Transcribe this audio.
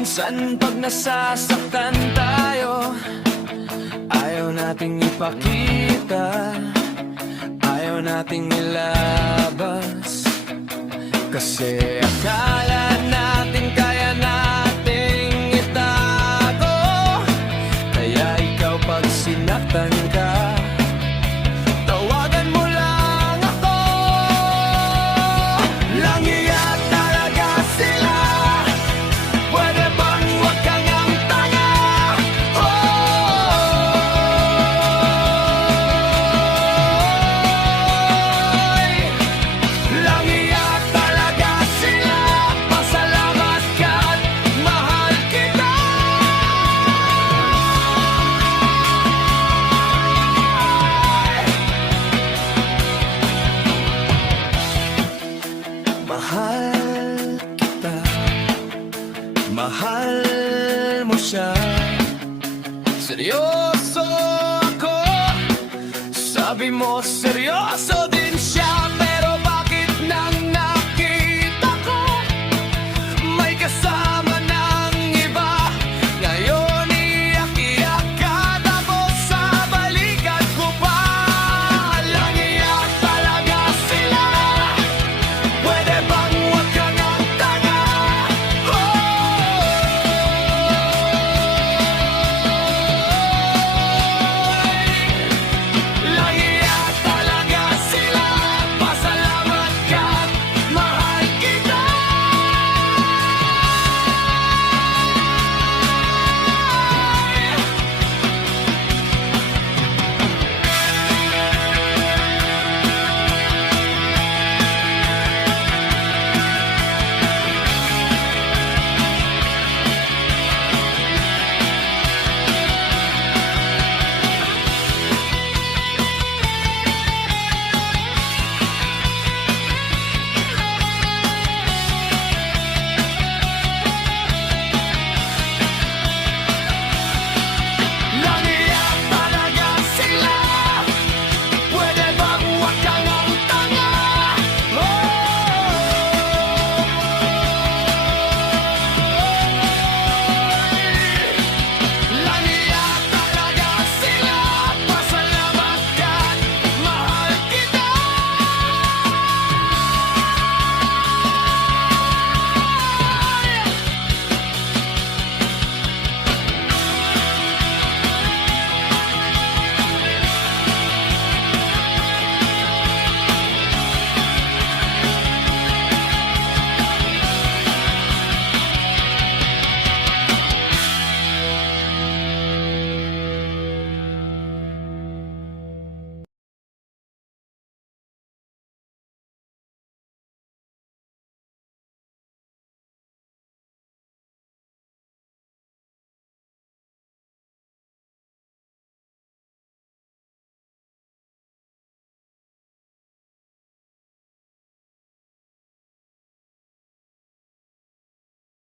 Minsan pag nasasaktan tayo, ayaw nating ipakita, ayaw nating ilabas. Kasi akala natin kaya nating itago. Kaya ikaw pag sinaktan ka, tawagan mo lang ako. Langiya talaga sila, pwede bang wag kang ang tanga? Oy, langiya talaga sila, pasalamat ka at mahal kita. Mahal kita, mahal mo siya. Seryoso ako, sabi mo seryoso din.